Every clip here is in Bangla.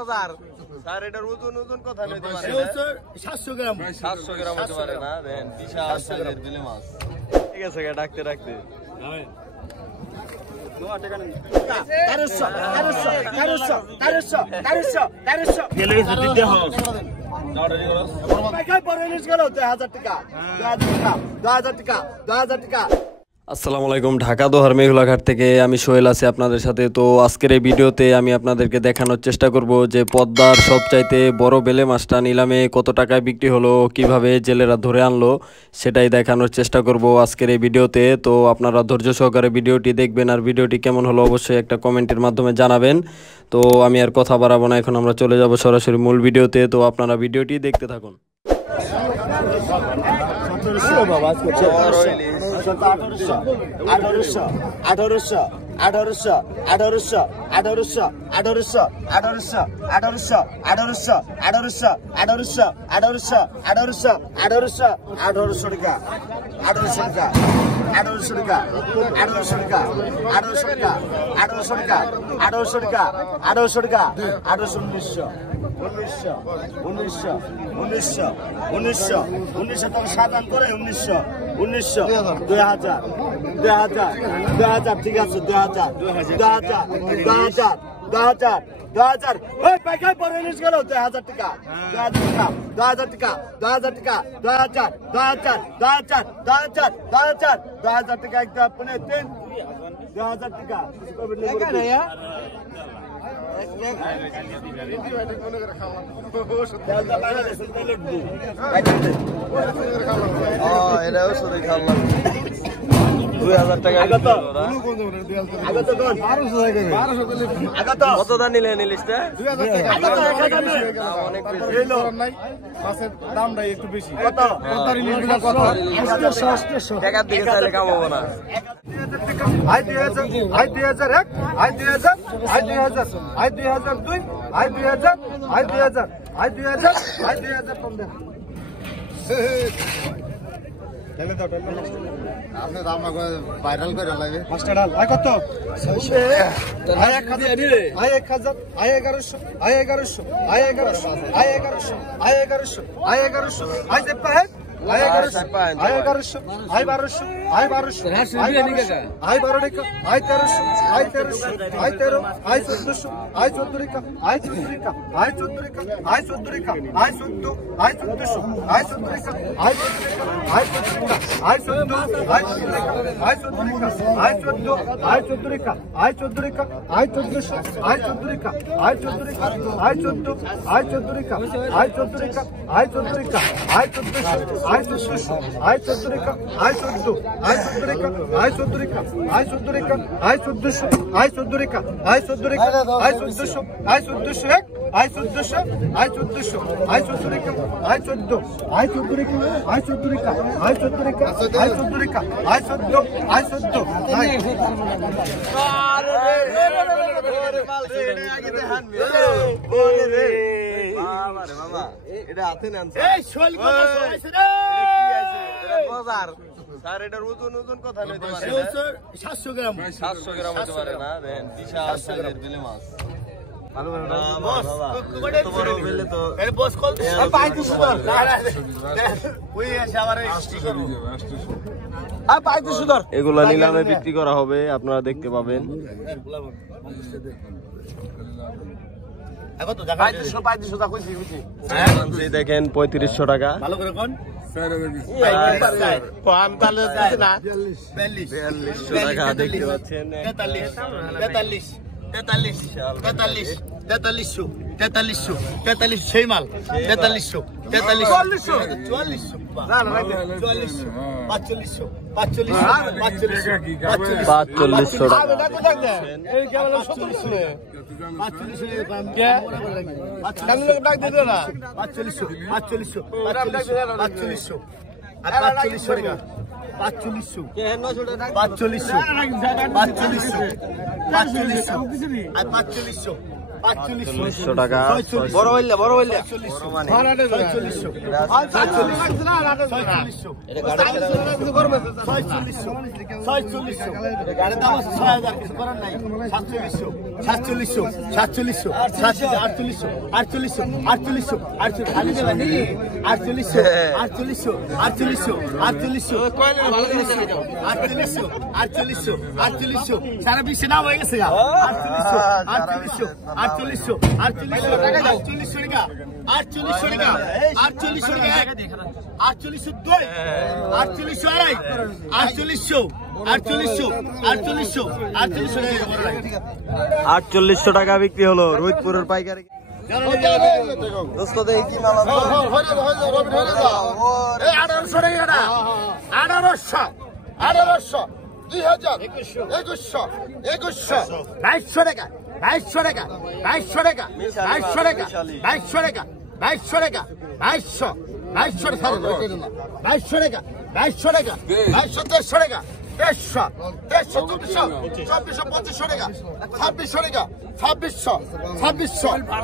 বাজার স্যার এটার ওজন ওজন কথা নিতে পারে 700 গ্রাম 700 গ্রাম হতে পারে না দেন বিশাল সাইজের বিলে মাছ ঠিক আছে ডাকতে ডাকতে যাবেন 1300 গেলে দিতে হবে টাকা পরে নিস গেল 1000 টাকা 2000 টাকা 2000 টাকা। আসসালামু আলাইকুম, ঢাকা দোহার মেঘলাঘাট থেকে আমি সোহেল আছি আপনাদের সাথে। তো আজকের এই ভিডিওতে আমি আপনাদেরকে দেখানোর চেষ্টা করব যে পদ্মার সবচাইতে বড় বেলে মাছটা নিলামে কত টাকায় বিক্রি হলো, কিভাবে জেলেরা ধরে আনলো সেটাই দেখানোর চেষ্টা করব আজকের এই ভিডিওতে। তো আপনারা ধৈর্য সহকারে ভিডিওটি দেখবেন, আর ভিডিওটি কেমন হলো অবশ্যই একটা কমেন্টের মাধ্যমে জানাবেন। তো আমি আর কথা বাড়াবো না, এখন আমরা চলে যাব সরাসরি মূল ভিডিওতে। তো আপনারা ভিডিওটি দেখতে থাকুন। ঠিক আছে 2000 ওই পাইকাই পরে নিস গেল 2000 টাকা 2000 টাকা 2000 টাকা 2000 টাকা একটা আপনি 2000 টাকা এটাও শুধু খাওয়া 2000 টাকা কত দাম নিলেন ইলিশটা? অনেক দামটা একটু বেশি টাকার দিকে চাইলে কামাবো না। ভাইরাল করে লাগে মাস্টার ডাল আয় কত 700 গ্রাম হতে পারে না দেন বিশাল সাইজের বিলে মাছ এগুলা নিলামে বিক্রি করা হবে, আপনারা দেখতে পাবেন। দেখেন 3500 টাকা। ভালো করে কোন 4200 টাকা দেখতে পাচ্ছেন। 43 সেই মাল 4300 4500 4500 টাকা। বড় হইলে বড় হইলে সারা বিশ্বে নাম হয়ে গেছে 4800 টাকা বিক্রি হলো রোহিতপুরের পাইকারি। দোস্ত দেখি কি মাল আছে? 1800 2000 2100 2200 টাকা 2200 টাকা 2200 টাকা 2200 টাকা 2200 টাকা 2200 টাকা 2200 2200 টাকা 2200 টাকা 2200 টাকা 2200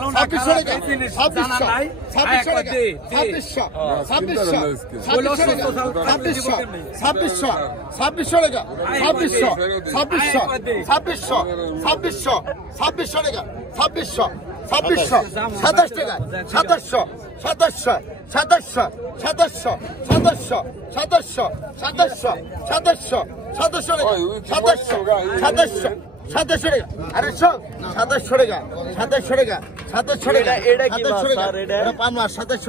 টাকা 2300 2400 2500 টাকা 2600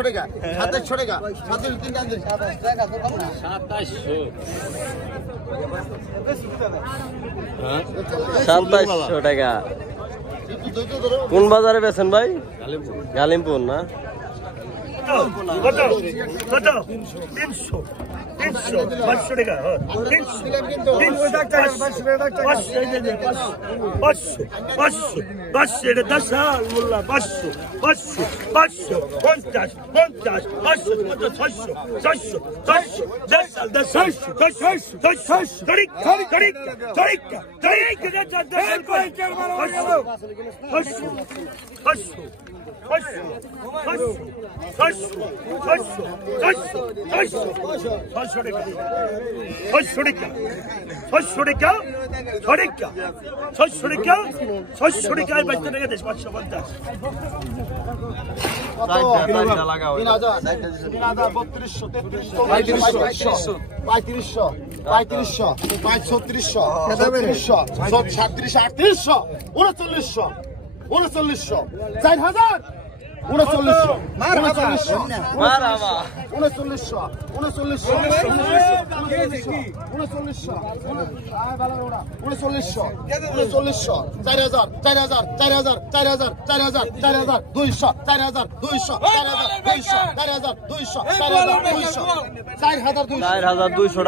টাকা 2600 2600 টাকা 2600 টাকা। কোন বাজারে বেছেন ভাই? গালিমপুর না?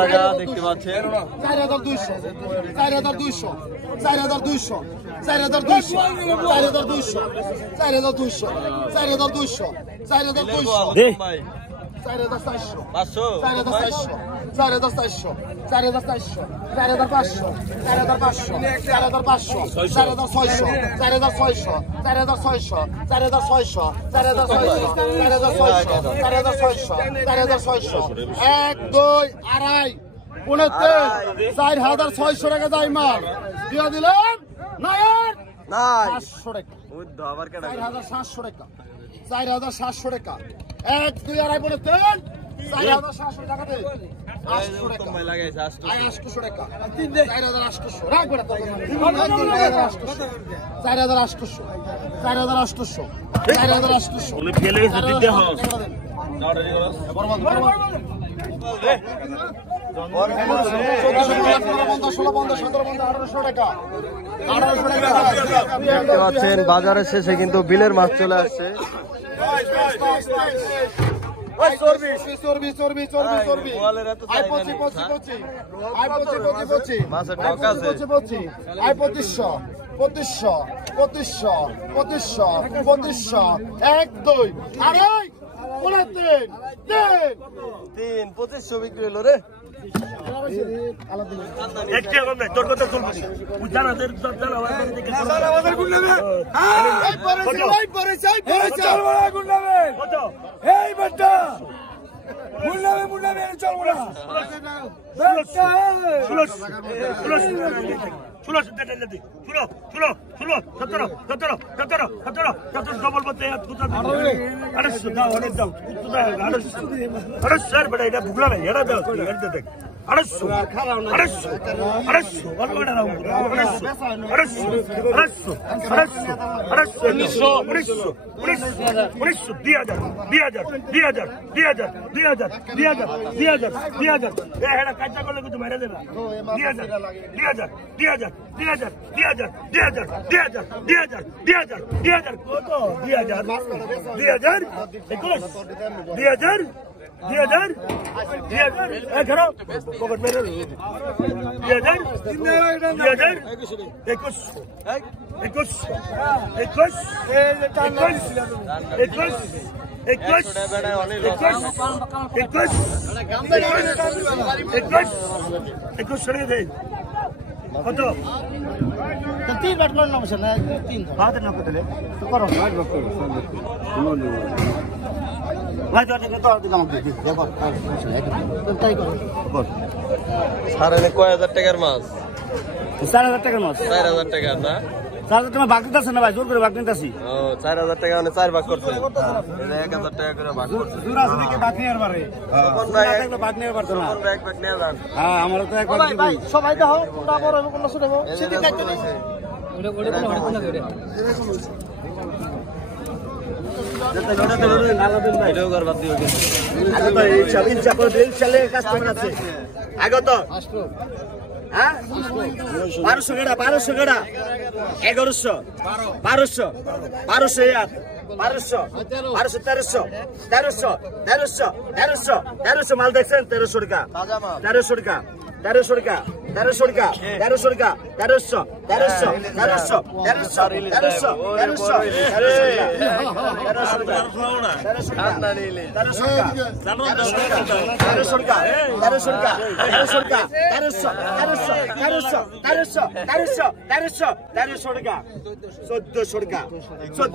টাকা দেখতে পাচ্ছেন। 4600 টাকা যায় মাল দিয়া দিলাম না আর 500 টাকা 4700 টাকা 4700 টাকা 1 2 আড়াই বলে 3 4700 টাকা দে 800 টাকা কম লাগাইছে 800 টাকা 4800 রাখ বড় 4800 বলে ফেলে দিতে হবে দেখতে পাচ্ছেন বাজারের শেষে কিন্তু বিলের মাছ চলে আসছে। তিন 2500 বিক্রি হলো রে। একটা কম নাই তোর কথা চলবে জানাদের জানা আমাদের গুণ নেবে কত এই বাচ্চা মুন্নাবে চলবো না ডবল বলতে বেটা এটা ভুগলা নাই এটা দেখ 21 সরিয়ে দেয় কত তিন বাট করে নামছে না তিন বাদ না করতে করো ভাই তো এটা তো দাম দিই দেখো তাই করো সাড়ে কয় হাজার টাকার মাছ 4000 টাকার মাছ 4000 টাকা না 4000 টাকা বাকি আছে না ভাই জোর করে বাকি নিতেছি ও 4000 টাকা মানে 4 ভাগ করছে 1000 টাকা করে ভাগ করছে জোর আছে কি বাকি আর বারে কোন ভাই বাকি নিয়ে পারতো না কোন এক ভাগ নিয়ে যান হ্যাঁ আমরা তো একবার ভাই সবাই দাও কোনটা বড় হবে কোনটা ছোট হবে সেটা কাটতে নিছে ভিডিও করবার দিও আগত হ্যাঁ 1200 গড়া 1100 1200 1300 মাল দেখছেন 1300 টাকা 1300 টাকা 1300 টাকা 1300 টাকা 1300 টাকা 1300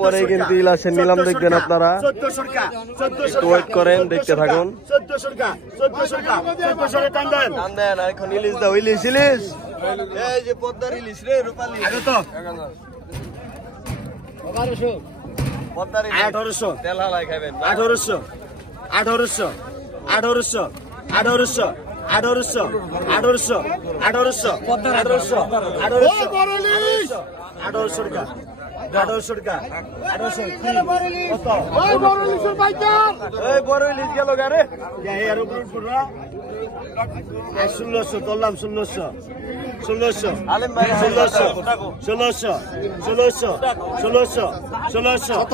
পরে কিন্তু ইলাশের নিলাম দেখবেন আপনারা 1400 টাকা 1400 একটু ওয়েট করেন দেখতে থাকুন 1400 টাকা 1400 টাকা টান দেন টান দেন এখন ইলিশ দাও ইলিশ এই যে পদ্মার ইলিশ রে রূপালী আগে তো পদ্মার ইলিশ 1800 তেল হালাই খাবেন 1800 এই বড় ইলিশ গেল গারে 1600 করলাম 1600 আলেম ভাই 1900 টাকা 1900 টাকা 1900 টাকা 1900 টাকা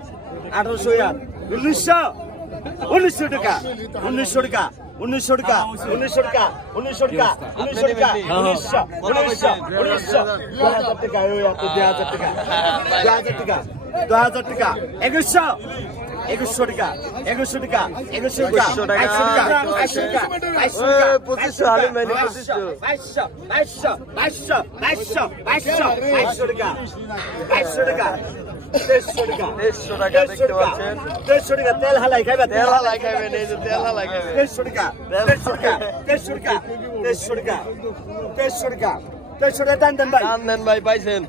1900 টাকা 1900 টাকা 2000 টাকা ওই আপনি 2000 টাকা 2000 টাকা 2100 টাকা 2100 টাকা 2100 টাকা 2200 টাকা 2500 আলেম ভাই 2500 2200 টাকা 150 টাকা 150 টাকা দেখতে পাচ্ছেন 150 টাকা তেল হালাই খাইবা তেল হালাই খাবেন এই যে তেল হালাই খাবেন 150 টাকা 150 টাকা দান দেন ভাই টান দেন ভাই পাইছেন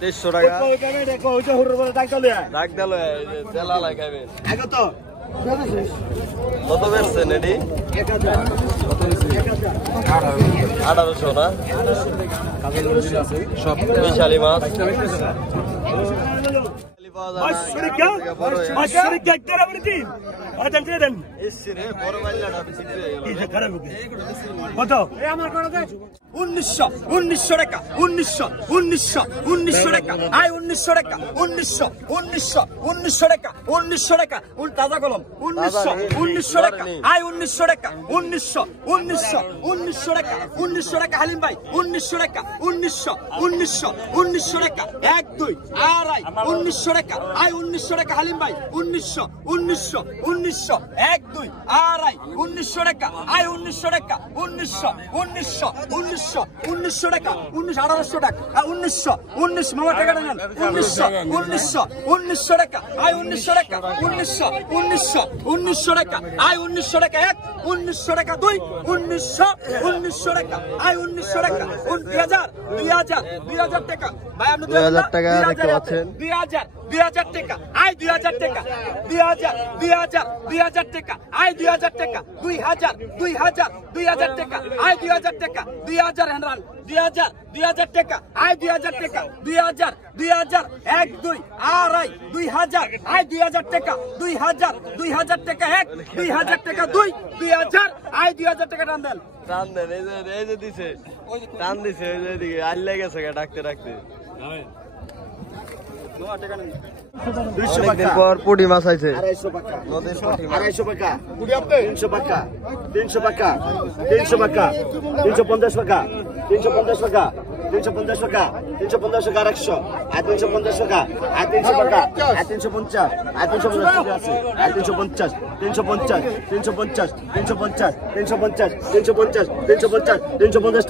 150 টাকা দেখো ওই যে হুরুর বলে ডাক দিলে ডাক দিল এই যে তেল হালাই খাবেন আগে তো কত বেচছেন এডি 1800 না সব বিশালী মাছ Başlık ya. Başlık ya. দেন দিয়ে দেন এসছে রে বড় বাইলাটা বিক্রি হয়ে গেল এই যে খারাপ কত এই আমার করে দে 1900 টাকা 1900 টাকা আয় 1900 টাকা 1900 টাকা 1900 টাকা তাজা কলম 1900 টাকা আয় 1900 টাকা 1900 টাকা 1900 টাকা হালিম ভাই 1900 টাকা 1900 টাকা 1 2 আড়াই 1900 টাকা আয় 1900 টাকা হালিম ভাই 1900 1 2 আড়াই 1900 টাকা আয় 1900 টাকা 1900 টাকা 1800 টাকা 19 মামা টাকা দেন 1900 টাকা আয় 1900 টাকা 1900 টাকা আয় 1900 টাকা 1 1900 টাকা 2 1900 টাকা আয় 1900 টাকা 2000 টাকা ভাই আপনি 2000 টাকা দেখতে পাচ্ছেন 2000 টাকা আয় 2000 টাকা 2000 টাকা আয় 2000 টাকা 2000 টাকা আয় 2000 টাকা 2000 হেনরান 2000 টাকা আয় 2000 টাকা 2000 1 2 আড়াই 2000 আয় 2000 টাকা 2000 টাকা 1 2000 টাকা 2 2000 আয় 2000 টাকা টান দেন এই যে দিছে টান দিছে এই যে এদিকে আল্লে গেছে ডাকতে ডাকতে 200 অনেকদিন টাকা পর পুঁটি মাছ আইছে 250 টাকা নদীর পুঁটি মাছ 250 টাকা 300 টাকা 300 টাকা 300 টাকা 350 টাকা 350 টাকা 350 টাকা 350 টাকা 100 আর 350 টাকা আর 300 টাকা আর 350 আর 350 আছে আর 350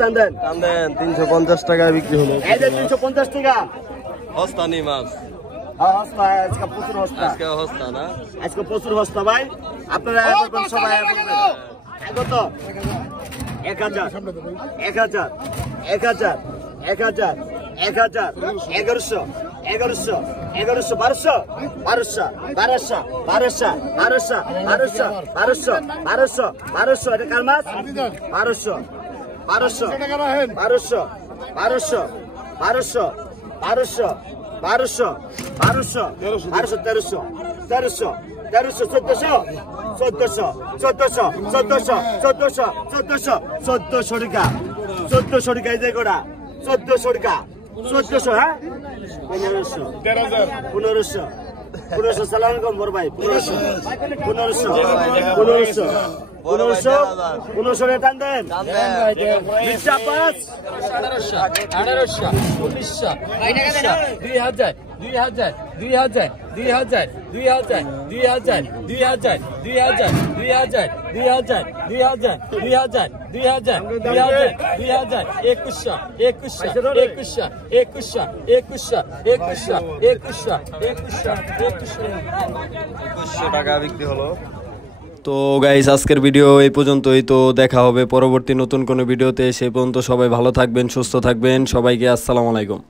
টান দেন টান দেন 350 টাকায় বিক্রি হলো এই যে 350 টাকা হস্তানি মাছ হস্তা আজকে প্রচুর হস্তা আজকে হস্তা না আজকে প্রচুর হস্তা ভাই আপনারা বলবেন সবাই বলবেন কত 1000 1100 1100 1200 এটা কার মাছ 1400 টাকা এই যে গোড়া 1400 টাকা 1400 হ্যাঁ 1500 সালাম কম বড় ভাই 1500 টান দেন মির্জা পাস 1800 1900 2000 2000 2000 2000 2000 2000 2000 2000 2000 2000 2000 2000 2000 2000 2100 টাকা বিক্রি হলো তো গাইস আজকের ভিডিও এই পর্যন্তই। তো দেখা হবে পরবর্তী নতুন কোনো ভিডিওতে। সেই পর্যন্ত সবাই ভালো থাকবেন, সুস্থ থাকবেন। সবাইকে আসসালামু আলাইকুম।